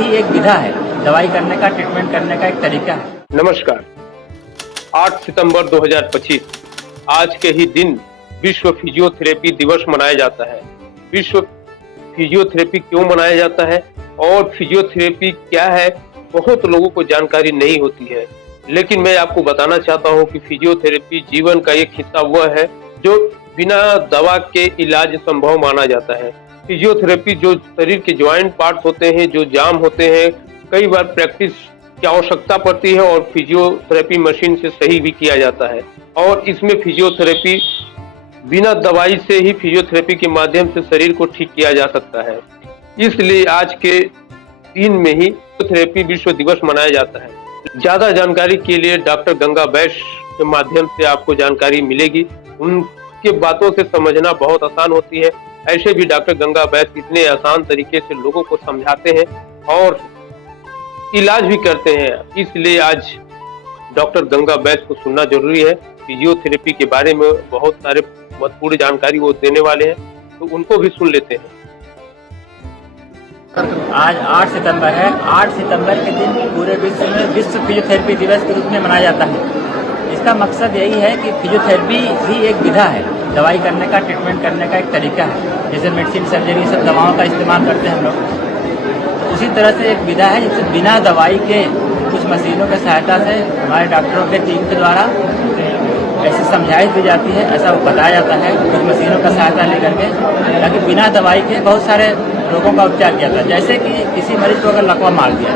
भी एक विधा है, दवाई करने का, ट्रीटमेंट करने का एक तरीका है। नमस्कार। 8 सितंबर 2025 आज के ही दिन विश्व फिजियोथेरेपी दिवस मनाया जाता है। विश्व फिजियोथेरेपी क्यों मनाया जाता है और फिजियोथेरेपी क्या है, बहुत लोगों को जानकारी नहीं होती है। लेकिन मैं आपको बताना चाहता हूं कि फिजियोथेरेपी जीवन का एक हिस्सा वह है जो बिना दवा के इलाज संभव माना जाता है। फिजियोथेरेपी जो शरीर के ज्वाइंट पार्ट्स होते हैं, जो जाम होते हैं, कई बार प्रैक्टिस की आवश्यकता पड़ती है और फिजियोथेरेपी मशीन से सही भी किया जाता है। और इसमें फिजियोथेरेपी बिना दवाई से ही फिजियोथेरेपी के माध्यम से शरीर को ठीक किया जा सकता है। इसलिए आज के दिन में ही फिजियोथेरेपी विश्व दिवस मनाया जाता है। ज्यादा जानकारी के लिए डॉक्टर गंगा बैश के माध्यम से आपको जानकारी मिलेगी। उनके बातों से समझना बहुत आसान होती है। ऐसे भी डॉक्टर गंगा बैश इतने आसान तरीके से लोगों को समझाते हैं और इलाज भी करते हैं। इसलिए आज डॉक्टर गंगा बैश को सुनना जरूरी है। फिजियोथेरेपी के बारे में बहुत सारे महत्वपूर्ण जानकारी वो देने वाले हैं, तो उनको भी सुन लेते हैं। आज 8 सितंबर है। 8 सितंबर के दिन पूरे विश्व में विश्व फिजियोथेरेपी दिवस के रूप में मनाया जाता है। इसका मकसद यही है कि फिजियोथेरेपी भी एक विधा है, दवाई करने का, ट्रीटमेंट करने का एक तरीका है। जैसे मेडिसिन, सर्जरी, सब दवाओं का इस्तेमाल करते हैं हम लोग, तो उसी तरह से एक विधा है जिससे बिना दवाई के कुछ मशीनों की सहायता से हमारे डॉक्टरों के टीम के द्वारा ऐसी समझाइश दी जाती है, ऐसा बताया जाता है कुछ मशीनों का सहायता लेकर के, ताकि बिना दवाई के बहुत सारे रोगों का उपचार किया जाता है। जैसे कि किसी मरीज को अगर लकवा मार दिया,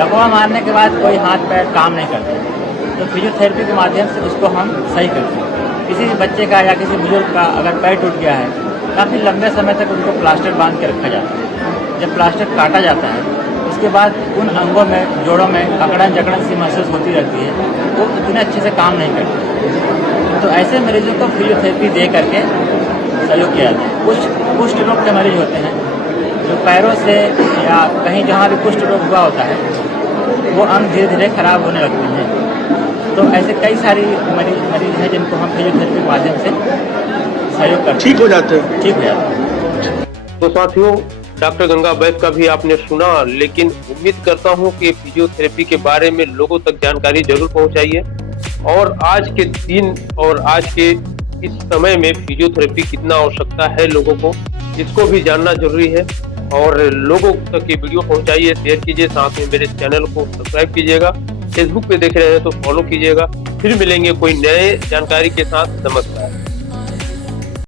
लकवा मारने के बाद कोई हाथ पैर काम नहीं करते, तो फिजियोथेरेपी के माध्यम से उसको हम सही करते हैं। किसी भी बच्चे का या किसी बुजुर्ग का अगर पैर टूट गया है, काफ़ी लंबे समय तक उनको प्लास्टर बांध के रखा जाता है। जब प्लास्टर काटा जाता है उसके बाद उन अंगों में, जोड़ों में अकड़न जकड़न सी महसूस होती रहती है, वो इतने अच्छे से काम नहीं करते। तो ऐसे मरीजों को फिजियोथेरेपी दे करके सहयोग किया जाता है। कुछ कुष्ठ रोग के मरीज होते हैं जो पैरों से या कहीं जहाँ भी कुष्ठ रोग हुआ होता है वो अंग धीरे धीरे खराब होने लगते हैं। तो ऐसे कई सारी मरीज हैं जिनको हम फिजियोथेरेपी के माध्यम से सहयोग करते हैं, ठीक हो जाते हैं। ठीक हो जाते हैं। तो साथियों, डॉक्टर गंगा बैश का भी आपने सुना, लेकिन उम्मीद करता हूं कि फिजियोथेरेपी के बारे में लोगों तक जानकारी जरूर पहुंचाइए। और आज के दिन और आज के इस समय में फिजियोथेरेपी कितना आवश्यकता है लोगों को, इसको भी जानना जरूरी है। और लोगों तक ये वीडियो पहुंचाइए, शेयर कीजिए, साथ में मेरे चैनल को सब्सक्राइब कीजिएगा। फेसबुक पे देख रहे हैं तो फॉलो कीजिएगा। फिर मिलेंगे कोई नए जानकारी के साथ। नमस्कार।